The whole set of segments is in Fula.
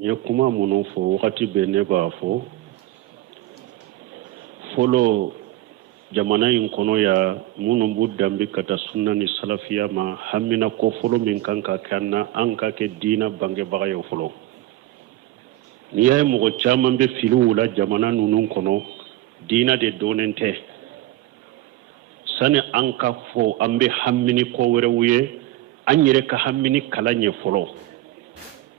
ye kuma minnu fɔ wagati bɛ ne b'a fɔ fɔlɔ jamana in kɔnɔ ya minnu b'u danbe ka taa sunna ni salafiya ma hamina ko fɔlɔ min kan ka kɛ an ka kɛ diina bangebaga ye fɔlɔ n'i y'a ye mɔgɔ caman bɛ filiw la jamana ninnu kɔnɔ diina de dɔnnen tɛ sani an ka fɔ an bɛ hamini ko wɛrɛw ye an yɛrɛ ka hamini kalan ɲɛ fɔlɔ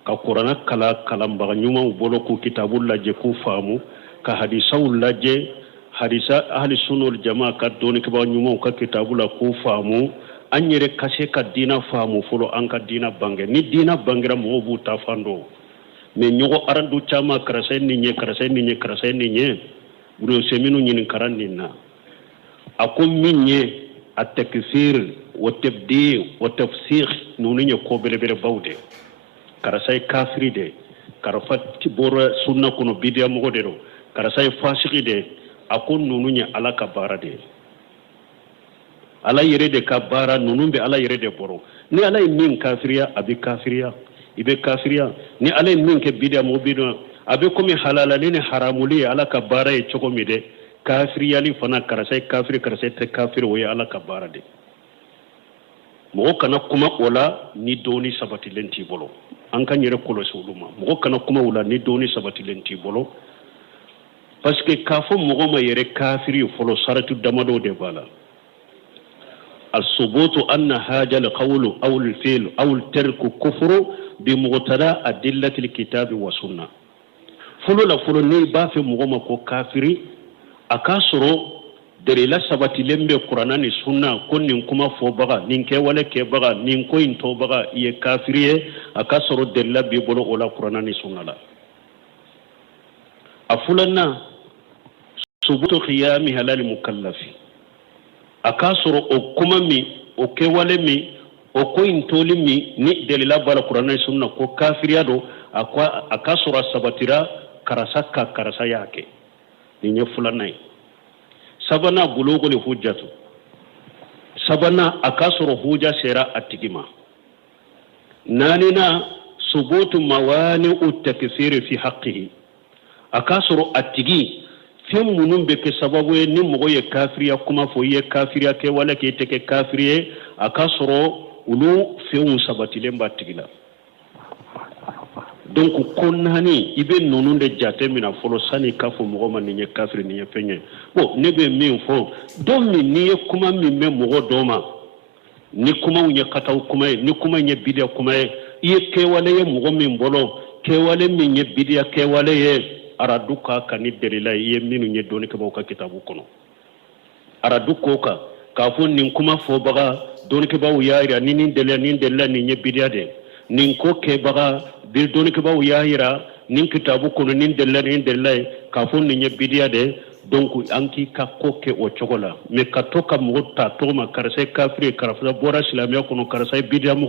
ka kuranɛ kalanbaga ɲumanw bolo k'u kitabu lajɛ k'u faamu ka hadisaw lajɛ hadisa ahli sunna wal jamaa ka dɔnnikɛbaga ɲumanw ka kitabu la k'u faamu an yɛrɛ ka se ka diina faamu fɔlɔ an ka diina bange ni diina bangera mɔgɔw b'u ta fan dɔn mais ɲɔgɔn arandu caman karasa ye nin ye karasa ye nin ye karasa ye nin ye buruse minnu ɲininkara nin na a ko min ye a takfir wa tabdi wa tafsir ninnu ye ko belebelebaw de karasa ye kafiri de karafa bɔra sunna kɔnɔ bidiya mɔgɔ de don karasa ye fasiki de a ko ninnu ye ala ka baara de ala yɛrɛ de ka baara ninnu bɛ ala yɛrɛ de bɔrɔ ni ala ye min kafiriya a bɛ kafiriya i bɛ kafiriya ni ala ye min kɛ bidiya mɔgɔ bidiya a bɛ komi halalali ni haramuli ye ala ka baara ye cogo min de kafiriyali fana karasa ye kafiri karasa tɛ kafiri o ye ala ka baara de mɔgɔ kana kuma o la ni dɔɔni sabatilen t'i bolo an ka yɛrɛ kɔlɔsi olu ma mɔgɔ kana kuma o la ni dɔɔni sabatilen t'i bolo parce que k'a fɔ mɔgɔ ma yɛrɛ kafiri fɔlɔ saratu damadɔ de b'a la الثبوت أن هذا القول أو الفعل أو الترك كفر بمقتضى أدلة الكتاب والسنة فلو لا فلو ني با في مغما كو كافري أكاسرو دريلا سباتي لمبه قرآن ni sunna ko nin kuma fo baga nin ke wala ke baga nin ko in to baga ye kafiriye akasoro derila bi bolo ola qur'an ni sunna la afulana subutu khiyami halal mukallafi akasoro o kuma mi o ke wale mi o ko in toli mi ni derila bala qur'an ni sunna ko kafiriya do akasoro sabatira karasa yake ni fulana sabana bulugul hujjatu sabana akasoro hujja sera atigima nanina subutu mawani utakfir fi haqqihi akasoro atigi fem munun be ke sababu ni mogo ye kafiriya kuma fo ye kafiriya ke wala ke teke kafiriye akasoro ulu fem sabatilen ba tigila donc konnani ibe nonu de jate mina folo sani kafo mogo man ni kafiri ni fenye bo ne be min fo do mi ni kuma mi me mogo doma ni kuma unye kataw kuma ni kuma nye bidia kuma ye ke wale ye mogo min bolo ke wale min nye bidia ke wale ye araduka kani derila ye minu nye doni ke ka kitabu kono araduko ka fo nin kuma fo baga doni ke bawo yaira ni dela ni nye bidia de nin ko ke baga bir doni ke bawo yaira nin kitabu kono nin dela ka fo nin nye bidia de donc anki ka ko ke o chogola me ka to ka mota to ma karase kafri karafda bora islamiya kono karase bidia mo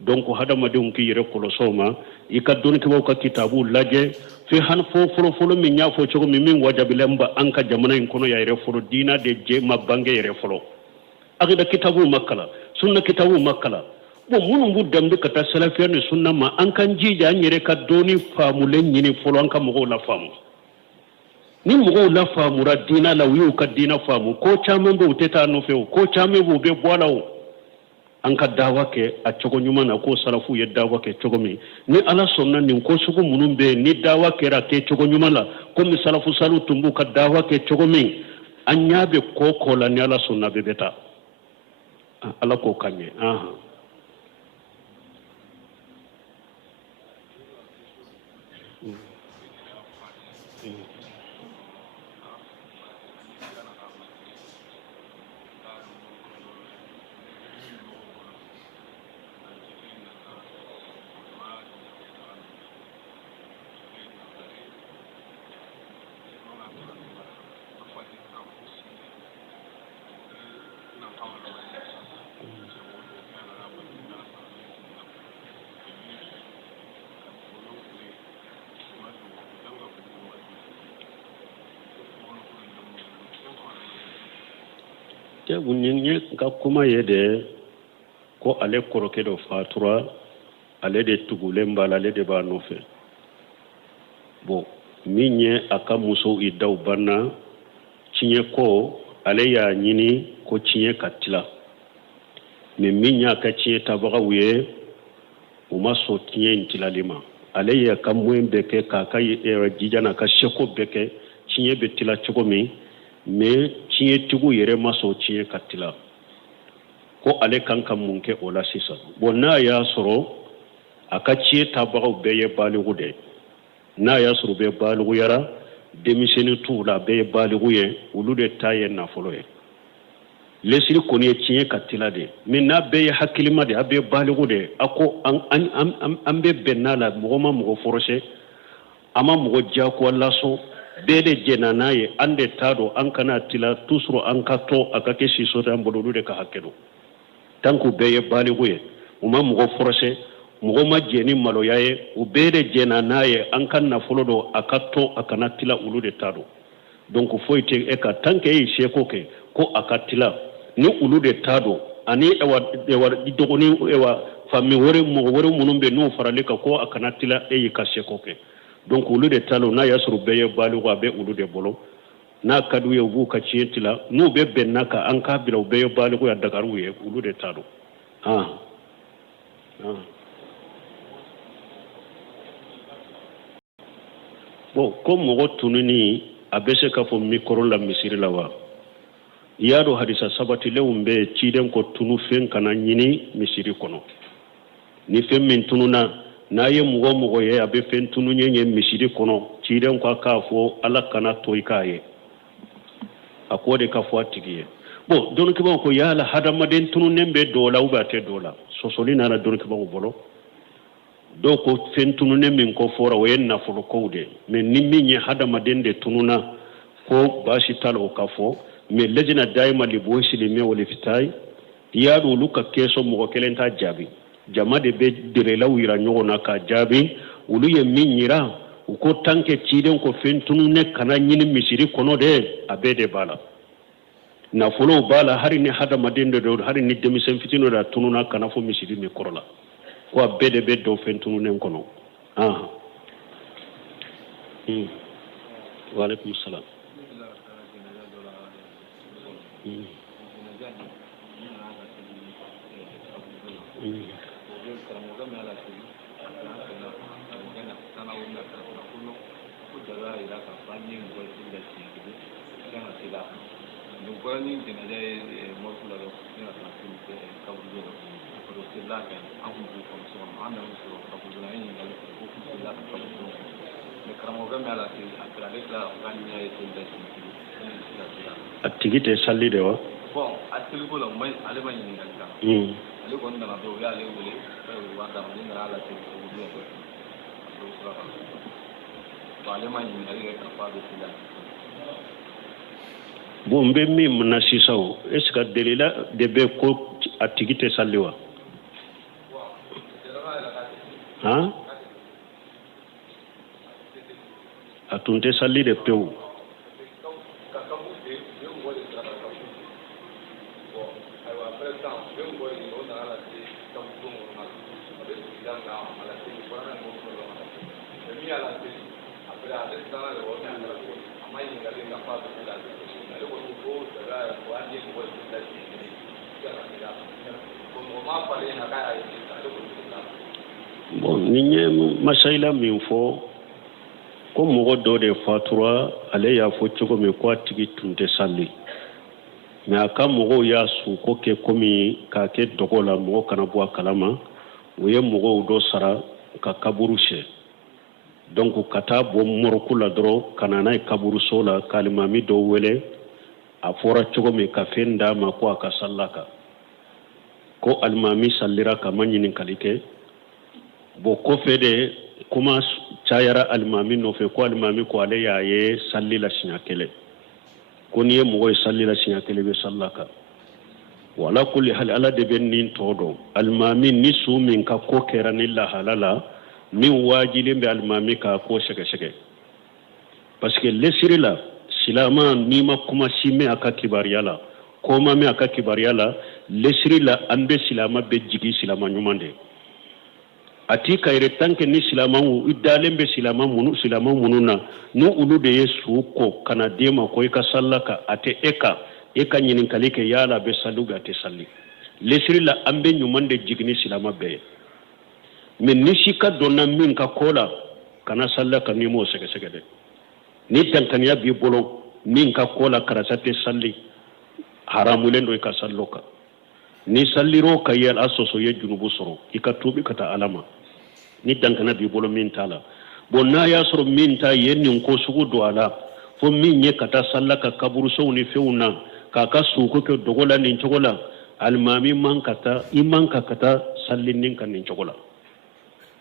donc hada madum ki yere ko soma ika doni ke bawo ka kitabu laje fi han folo min nya fo chogo min wajabilemba anka jamana in kono yaire folo dina de je mabange yere folo agida kitabu makala sunna kitabu makala bo munun bu dambe kata salafiya ni sunna ma an kan jija an yere ka doni famulen nyini folo an ka mogo la famu ni mogo la famu ra dina la wiu ka dina famu ko chamen bo teta no fe ko chamen bo be bwalawo an ka dawa ke a cogo ɲuman na ko salafu ye dawa ke cogo min ni ala sɔnna nin ko sugu minnu bɛ ni dawa kɛra ke cogo ɲuman la komi salafu salu tun b'u ka dawa ke cogo min an ɲa bɛ ko la ni ala sɔnna bɛɛ bɛ taa ala k'o ka ɲɛ bunye ka kuma ye de ko ale koroke do fatura ale de tugulen bala ale de ba nofe bon min ye a ka musow i daw banna tiɲɛ ko ale y'a ɲini ko tiɲɛ ka tila mais min y'a ka tiɲɛ tabagaw ye u ma sɔn tiɲɛ in tilali ma ale y'a ka moyen bɛɛ kɛ k'a ka jija n'a ka seko bɛɛ kɛ tiɲɛ bɛ tila cogo min mais tiɲɛtigiw yɛrɛ ma sɔn tiɲɛ ka tila ko ale kan ka mun kɛ o la sisan bon n'a y'a sɔrɔ a ka tiɲɛ tabagaw bɛɛ ye baligu de n'a y'a sɔrɔ bɛɛ baliguyara denmisɛnnin t'u la bɛɛ ye baligu ye olu de ta ye nafolo ye lesiri kɔni ye tiɲɛ ka tila de mais n'a bɛɛ ye hakilima de a bɛɛ baligu de a ko an bɛ bɛn n'a la mɔgɔ ma mɔgɔ forcé a ma mɔgɔ diyagoya lasɔn bɛɛ de jɛnna n'a ye an de t'a dɔn an kana tila toujours an ka to a ka kɛ siso t'an bolo olu de ka hakɛ don tant que u bɛɛ ye baligu ye u ma mɔgɔ forcé mɔgɔ ma jɛ ni maloya ye u bɛɛ de jɛnna n'a ye an ka nafolo dɔ a ka to a kana tila olu de t'a dɔn donc foyi tɛ e ka tant que e ye seko kɛ ko a ka tila ni olu de t'a dɔn ani dɔgɔnin fami wɛrɛ mɔgɔ wɛrɛ minnu bɛ n'u farali kan ko a kana tila e y'i ka seko kɛ donc olu de t'a dɔn n'a y'a sɔrɔ bɛɛ ye baligu a bɛ olu de bolo n'a ka d'u ye u b'u ka tiɲɛ tila n'u bɛ bɛn n'a kan an k'a bila u bɛɛ ye baligu ya dagariw ye olu de t'a dɔn bon ko mɔgɔ tununi a bɛ se k'a fɔ mikoro la misiri la wa i y'a dɔn hadisa sabatilenw bɛ ciden ko tunu fɛn kana ɲini misiri kɔnɔ ni fɛn min tununa n'a ye mɔgɔ mɔgɔ ye a bɛ fɛn tununnen ye misiri kɔnɔ ciden ko k'a fɔ ala kana to i k'a ye a k'o de ka fɔ a tigi ye bon dɔnnikibaw ko yala hadamaden tununnen bɛ dɔw la ou bien a tɛ dɔw la sɔsɔli nana dɔnnikibaw bolo dɔw ko fɛn tununnen min ko fɔra o ye nafolo kow de mais ni min ye hadamaden de tununa ko baasi t'a la o ka fɔ mais lajina daima li bo silime wal iftai ya do lu ka keso mo kelen ta jabi jama de be direlaw yira nyona ka jabi ulu ye min yira u ko tanke ciden ko fentunu ne kana nyini misiri kono de abede bala na folo bala hari ni hada madinde do hari ni demisen fitino da tununa kana fo misiri mi korola ko abede be do fentunu ne kono wa alaikum salam a tigi tɛ sali de wa bon a tigi ko la ale ma ɲininkali kan ale kɔni nana dɔrɔn u y'ale wele wa d'a ma ni nana la tigi ko wuli yɛrɛ a sira kan bon ale ma ɲininkali kɛ ka fɔ a bɛ sila bon n bɛ min na sisan o est ce que delila de bɛ ko a tigi tɛ sali wa han a tun tɛ sali de pewu bon ni ye masayila min fɔ ko mɔgɔ dɔ de fatura ale y'a fɔ cogo min ko a tigi tun tɛ sali mais a ka mɔgɔw y'a su ko kɛ komi k'a kɛ dɔgɔ la mɔgɔ kana bɔ a kalama u ye mɔgɔw dɔ sara ka kaburu siyɛ donc ka taa bɔ mɔrɔku la dɔrɔn ka na n'a ye kaburuso la ka alimami dɔw wele a fɔra cogo min ka fɛn d'a ma ko a ka salila kan ko alimami salira ka ma ɲininkali kɛ bon kɔfɛ de kuma cayara alimami nɔfɛ ko alimami ko ale y'a ye sali la siɲɛ kelen ko n'i ye mɔgɔ ye sali la siɲɛ kelen bɛ salila kan wala kulli hali ala de bɛ nin tɔ dɔn alimami ni su min ka ko kɛra ni lahala la min wajilen bɛ alimami ka ko sɛgɛsɛgɛ parce que lesiri la silama n'i ma kuma si mɛn a ka kibariya la ko ma mɛn a ka kibariya la lesiri la an bɛ silama bɛ jigi silama ɲuman de ati kayre tanke ni silamangu idalembe silaman mununa nu ulu de yesu ko kana dema ko ka sallaka ate eka nyinin kalike yala be saluga te salli lesiri la ambe nyumande jigni silama be min nishika donna min ka kola kana sallaka ni mo sege sege de ni tankaniya bi bolo min ka kola karasate salli haramulendo ka salloka ni salliro ka yel asoso ye junubu soro ika tubi kata alama ni dankana bi bolo min tala bonna ya soro min ta yennin ko sugu do ala fo min ye kata sallaka kaburu so ni feuna ka suko ke dogola nin chogola almami man kata iman ka kata sallin nin kan nin chogola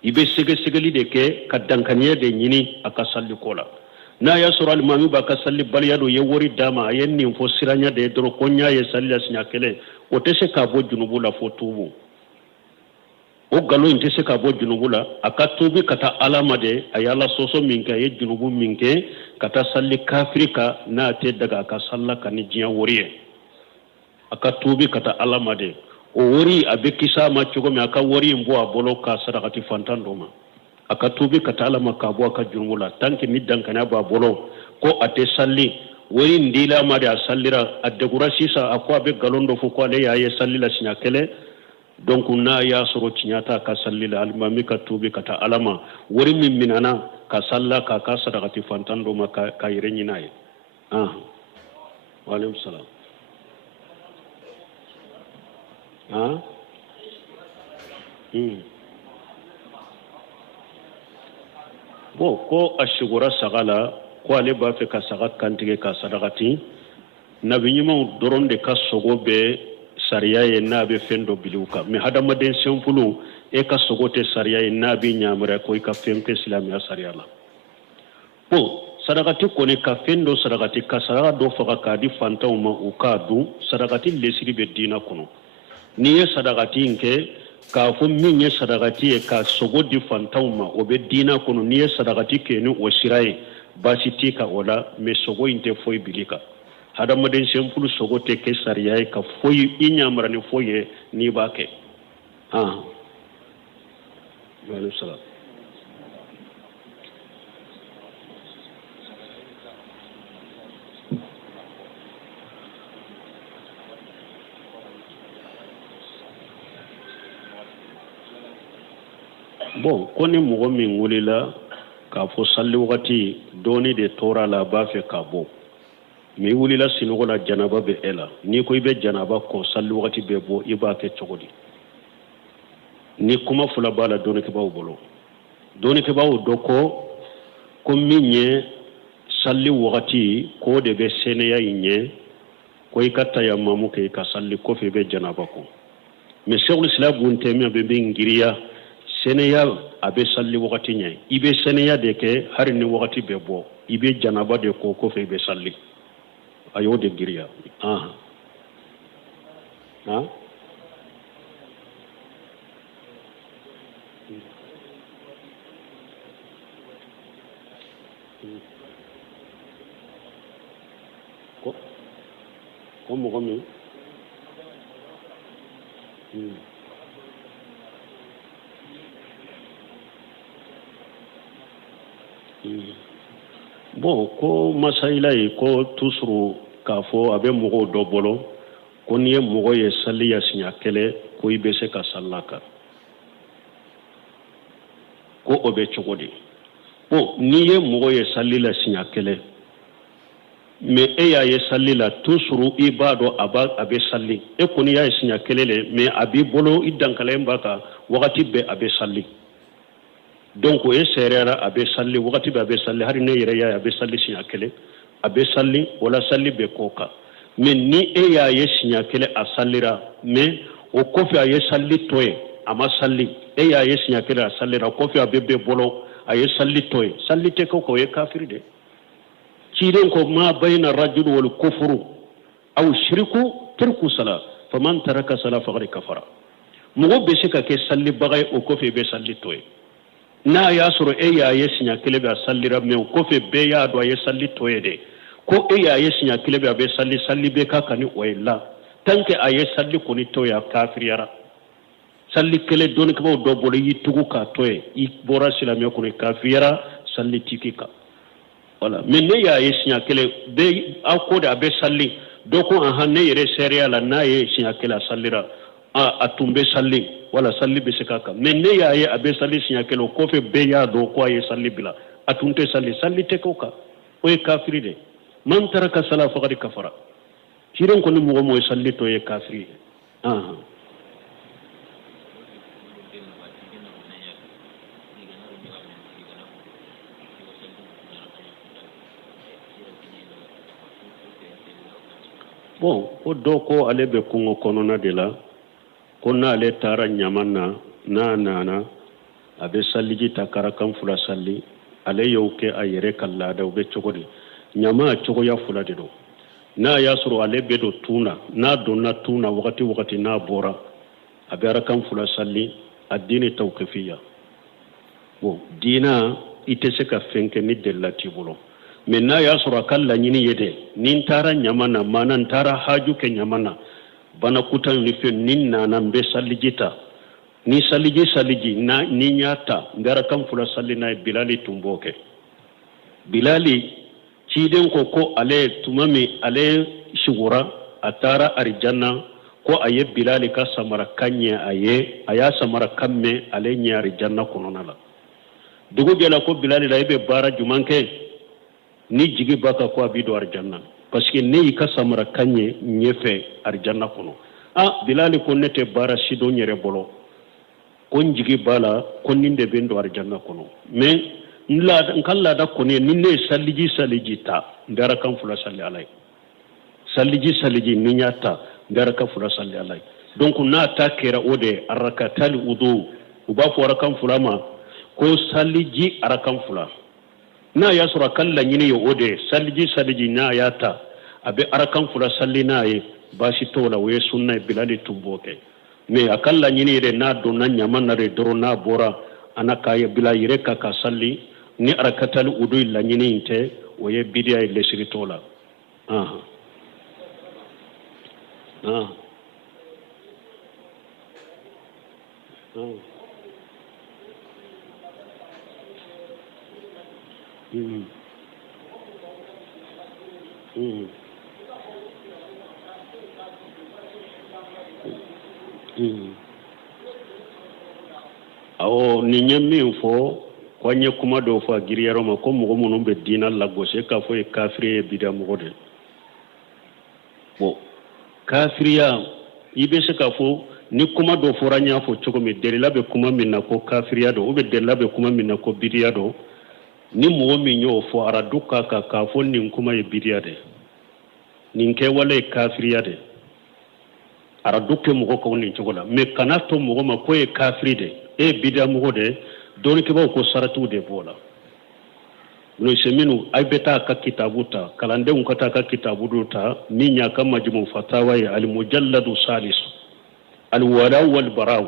ibe sege segeli de ke ka dankaniya de nyini aka salli kola na ya soro almami ba ka salli bal yado ye wori dama yennin fo siranya de dro konya ye salli asnya kele o tese ka bo junubu la fo tubu o galo inte se ka bo junubu la aka tubi kata alama de ayala soso minka ye junubu minke kata salli kafirika na te daga aka salla kani jiya woriye aka tubi kata alama de o wori abe kisa ma chogo me aka wori mbo abolo ka sadakati fantando ma aka tubi kata alama ka bo aka junubu la tanki ni dankana ba bolo ko ate salli wori ndila ma da sallira adegura sisa akwa be galondo fo ko le ya ye sallila sinya kele donc na ya soro tinyata ka sallila almami ka tubi kata alama wori min minana ka salla ka sadaqati fantando ma ka yirenyi nay wa alaykum salam bo ko ashigura sagala ko ale ba fe ka saga kantige ka sadaqati nabi nyima doronde ka sogo be sariya ye nabe fendo biluka mi hadama den sempulu e ka sogo te sariya ye nabi nyamara ko ka fempe islamiya sariya la bo sadaqati ko ne ka fendo sadaqati ka sadaqa do faga ka di fantaw ma u ka du sadaqati lesiri be dina kono ni ye sadaqati nke ka fo min ye sadaqati e ka sogo di fantaw ma o be dina kono ni ye sadaqati ke ni o siraye basiti ka ola me sogo inte foy bilika hadamaden sempulu sogo te ke sariya ka foy inyamara ni foye ni bake wa alaykum salam bon koni mogo min wulila ka fo salli wakati doni de tora la ba fe ka bo mi wulila sinogo la janaba be ela ni ko ibe janaba ko salli wakati be bo iba ke chogodi ni kuma fula bala doni ke bawo bolo doni ke bawo doko ko minye salli wakati ko de be sene ya inye ko ikata ya mamu ke ka salli ko fe be janaba ko me shaykhul islam gunte mi be ngiriya seneya abe salli wakati nya ibe seneya de ke har ni wakati be bo ibe janaba de ko fe be salli ayo de giriya ko mo gomi bon ko masaila yi ko tusuru ka fo abe mogo do bolo ko ni mogo ye salli ya sinya kele ko ibe se ka sallaka ko obe chogodi bon ni ye mogo ye salli la sinya kele me e ya ye salli la tusuru ibado abe salli e ko ni ya ye sinya kele le me abi bolo idankala mbaka wakati be abe salli donc e serera abe salli wakati be abe salli hari ne yere ya abe salli sinya kele abe salli wala salli be koka men ni e ya ye sinya kele a sallira me o kofi a ye salli toye ama salli e ya ye sinya kele a sallira kofi abe be bolo a ye salli toye salli te ko ye kafir de ciiden ko ma bayna rajul wal kufru aw shirku turku sala faman taraka sala faqad kafara mugo be se ka ke salli bagay o kofi be salli toye na ya soro e ya ye sinya kele be sallira me ko fe be ya do ye salli toyede ko e ya ye sinya kele be salli be ka kani o illa tanke a ye salli ko ni toya kafir yara salli kele doni ko do bolo yitugo ka toye i bora silamiya ko kafira salli tikika wala men ne ya yesinya kele be akode abe salli doko an hanne yere seria la na ye sinya kele sallira a tumbe salli wala salli be sekaka men ne ya ye abe salli sinya kele ko fe be ya do ko ye salli bila atunte salli te ko ka o ye kafiri de man taraka sala faqad kafara hiren ko ni mo mo salli to ye kafiri bon o do ko ale be kungo konona de la ko na ale tara nyamanna na nana abe salliji takara kan fula salli ale yoke ayere kallada be chogodi nyama chogo ya fula de do na yasuru ale be do tuna na donna tuna wakati na bora abe ara kan fula salli addini tawqifiya bon dina itese ka fenke ni delati bolo menna ya sura kala nyini yede nin tara nyamana manan tara haju ke nyamana bana kutan ni fe ninna na mbe salijita ni saliji na ni nyata ngara kam fula salli na bilali tumboke bilali ciden ko ale tumami ale shugura atara arjanna ko aye bilali ka samara kanya aya samara kamme ale nyari janna kononala dugu jela ko bilali la ibe bara jumanke ni jigi baka ko abido arjanna parce que ne ka samara kanye nyefe arjanna kono bilali ko nete bara sido nyere bolo ko jigi bala ko ninde bendo arjanna kono mais nkalla da ko ne ninne saliji ta ndara kan fula salli alai saliji ni nyata ndara kan fula salli alai donc na ta kera ode arakatal udu uba fo arakan fula ma ko saliji arakan fula na ya sura kalla nyini yo ode saliji na yata abe arakan fula salli na ye bashi tola we sunna bilali tumboke me akalla nyini de na do na nyama na re doro na bora anaka ye bila yire ka salli ni arakatal udu la nyini inte oye bidia le siri tola awo ni nyammi fo kwanye kuma do fa giriyaro ma ko mo mo be dina la gose ka fo e kafiri bida mo de bo kafiriya ibe se ka fo ni kuma do fo ranya fo choko me dere labe kuma minna ko kafiriya do ube dere labe kuma minna ko bidiya do ni mo mi nyo fo ara duka ka fo ni kuma e bidiya de ninke wala e kafiriya de ara dukke mo ko ni chogola me kanato mo ma ko e kafiri de e bidiya mo de doni ke ba ko saratu de bola no seminu ay beta ka kitabuta kalande un kata ka kitabuta minya ka majmu fatawa ya al mujalladu salis al wala wal baraw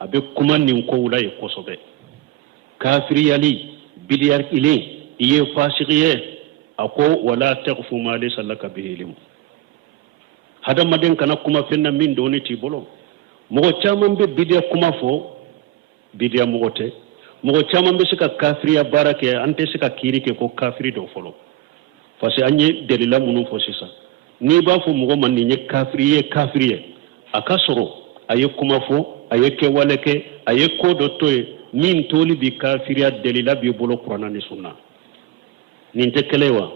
abe kuma nin ko wala e kosobe kafiri yali bidiyar ile iye fasiqiye ako wala taqfu ma laysa laka bihi ilm hada maden kana kuma fenna min doni ti bolo mo chaman be bidiya kuma fo bidiya mogote mogo chaman be sika kafiriya barake ante sika kirike ko kafiri do folo fasi anye delila munu fo sisa ni ba fo mogo man ni kafiriye akasoro aye kuma fo aye ke waleke aye ko do toy min toli bi kafiriya delila bi bolo qur'ana ni sunna ninte kelewa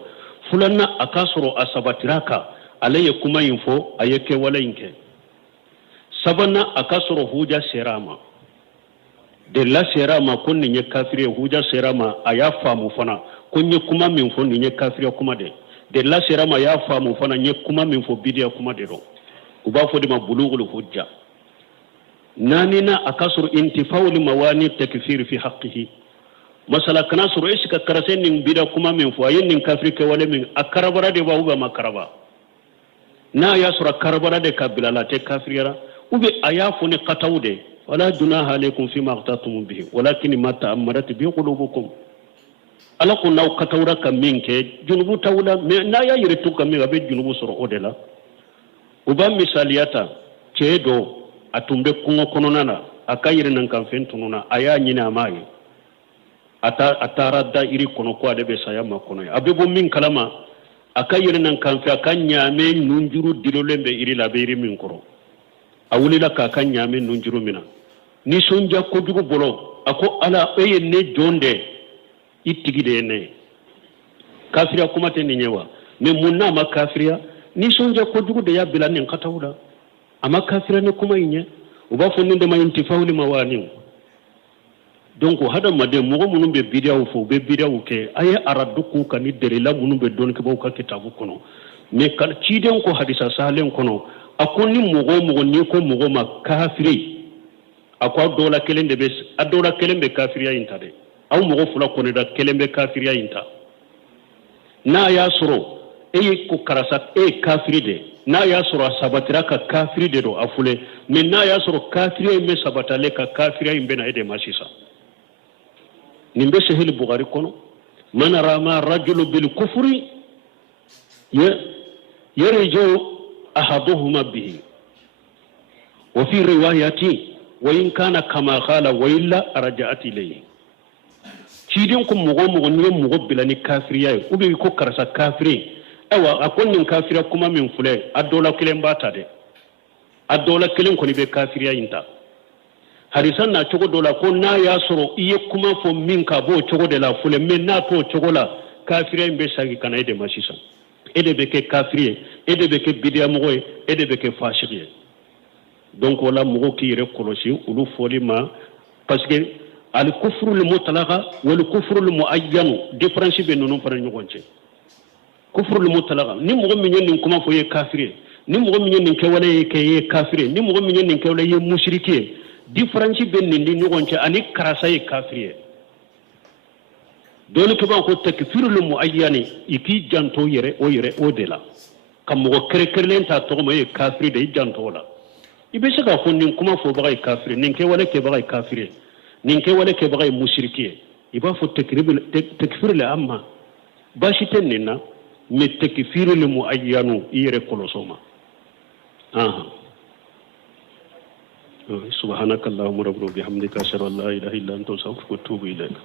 fulanna akasoro asabatiraka alaye kuma info aye ke walenke sabana akasoro huja serama de la serama kon ni kafiri huja serama aya famu fana kon ni kuma min fo ni kafiri kuma de la serama ya famu fana ni kuma min fo bidiya kuma de ro uba fo de ma bulughul hujja nanina akasru intifa'u li mawani takfir fi haqqihi masala kana suru iska karasen nin bida kuma min fo ayin nin kafiri ke wala min akarabara de ba uba makaraba na ya sura karabara de kabila te kafirira ube aya fo ni qatawde ولا جناح عليكم فيما اخطأتم به ولكن ما تأمرت به قلوبكم ala ko naw katawra kam minke junubu tawla na ya yiritu kam mi gabe junubu soro odela uba misaliyata cedo atumbe kungo kononana akayire nan kan fen tununa aya nyina mai atara da iri kono ko ade be saya makono abebo min kalama akayire nan kan fe akanya me nunjuru dilolembe iri la be iri min koro awulila ka kanya me nunjuru mina ni sonja ko dugo bolo ako ala eye ne jonde itigide ne kafira kuma te ni nyewa me munna ma kafira ni sonja ko dugo de ya bilani katawula ama kafira ne kuma inye uba fonni de ma intifawli mawani donc hada made mo munum be bidiaw fo be bidiaw ke ay araduku kan dere la munum be don ke baw ka kitabu kono me kal ciden ko hadisa salen kono akoni mo ni ko mo ma kafiri akwa dola kelende be adola kelembe kafiriya intade aw mo fula ko ne da kelembe kafiriya inta na ya soro ko karasa kafiri de na ya soro sabatira ka kafiri de do afule me na ya soro kafiri me sabatale ka kafiri imbe na ede masisa nimbe sahih bukhari kono man rama rajul bil kufri yarju ahaduhuma bihi wa fi riwayati wa in kana kama qala wa illa raja'at ilayhi cidin ko mugo ni mugo bilani kafiriya ubi ko karasa kafiri awa akonnin kafira kuma min fule adola kilen bata de adola kilen ko ni be kafiriya inta harisan na cogo dola ko na ya soro iye kuma fo min ka bo cogo de la fule men na to cogo la kafiriya be sagi kana ede masisa ede be ke kafiriye ede be ke bidiya mugo ede be ke fashiriye donc wala mugo ki yere kolosi ulu foli ma parce que al kufru al mutlaqa wal kufru al muayyan différence be nonu fara ñugonce kufru al mutlaqa ni mugo mi ñen kuma fo ye kafiri ni mugo mi ñen ke wala ye ke ye kafiri ni mugo mi ñen ke wala ye mushriki différence be ni ñugonce ani karasa ye kafiri dole ke ba ko takfiru al muayyan iki janto yere o de la kam mugo kere len ta to mo ye kafiri de janto la ibe se ka fo nin kuma fo bagay kafiri nin ke wala ke bagay kafiri nin ke wala ke bagay mushriki iba fo takfir la amma bashi tenina me takfir le muayyanu ire kolosoma subhanakallahumma rabbana bihamdika ashhadu an la ilaha illa anta astaghfiruka wa atubu ilayk